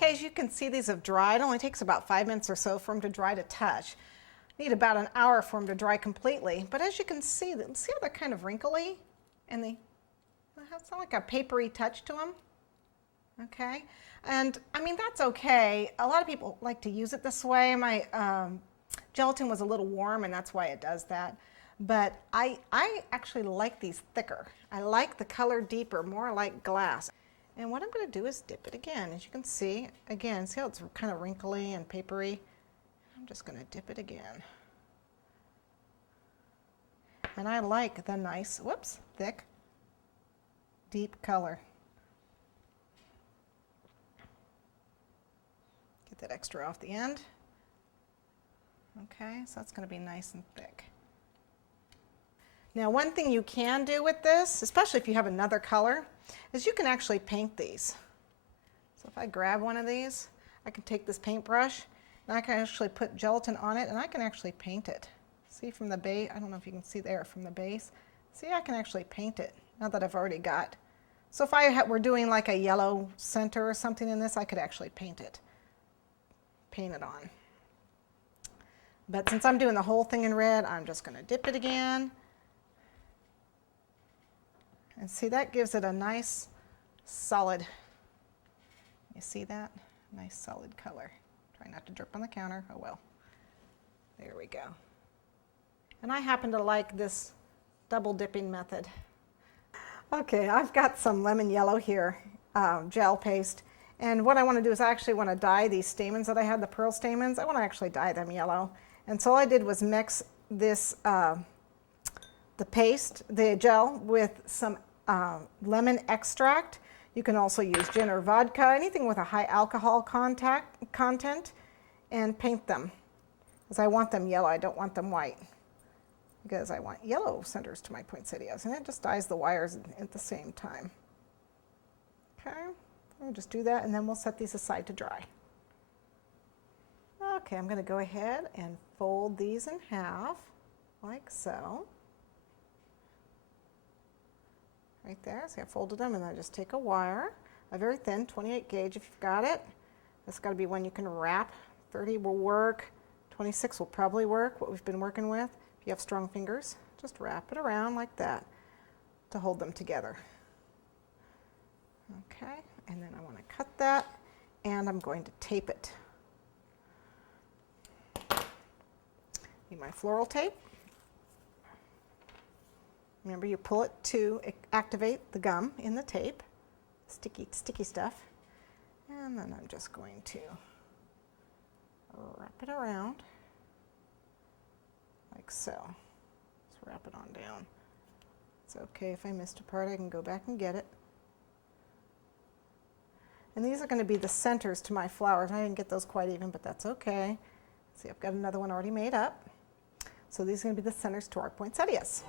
Okay, as you can see, these have dried. It only takes about 5 minutes or so for them to dry to touch. Need about an hour for them to dry completely. But as you can see how they're kind of wrinkly? And they have like a papery touch to them. Okay, and I mean, that's okay. A lot of people like to use it this way. My gelatin was a little warm, and that's why it does that. But I actually like these thicker. I like the color deeper, more like glass. And what I'm going to do is dip it again. As you can see, again, see how it's kind of wrinkly and papery? I'm just going to dip it again. And I like the nice, whoops, thick, deep color. Get that extra off the end. Okay, so that's going to be nice and thick. Now, one thing you can do with this, especially if you have another color, is you can actually paint these. So if I grab one of these, I can take this paintbrush and I can actually put gelatin on it and I can actually paint it. See from the base, I don't know if you can see there from the base. See, I can actually paint it now that I've already got. So if I were doing like a yellow center or something in this, I could actually paint it on. But since I'm doing the whole thing in red, I'm just going to dip it again. And see, that gives it a nice solid, you see that? Nice solid color. Try not to drip on the counter, oh well. There we go. And I happen to like this double dipping method. Okay, I've got some lemon yellow here, gel paste. And what I want to do is I actually want to dye these stamens that I had, the pearl stamens. I want to actually dye them yellow. And so all I did was mix this, the paste, the gel, with some lemon extract. You can also use gin or vodka, anything with a high alcohol content, and paint them. Because I want them yellow, I don't want them white. Because I want yellow centers to my poinsettias, and it just dyes the wires at the same time. Okay, we'll just do that, and then we'll set these aside to dry. Okay, I'm going to go ahead and fold these in half, like so. Right there, see I folded them, and I just take a wire, a very thin 28 gauge if you've got it. That's got to be one you can wrap. 30 will work, 26 will probably work, what we've been working with. If you have strong fingers, just wrap it around like that to hold them together. Okay, and then I want to cut that, and I'm going to tape it. Need my floral tape. Remember, you pull it to activate the gum in the tape, sticky stuff. And then I'm just going to wrap it around like so. Just wrap it on down. It's okay if I missed a part, I can go back and get it. And these are going to be the centers to my flowers. I didn't get those quite even, but that's okay. See, I've got another one already made up. So these are going to be the centers to our poinsettias.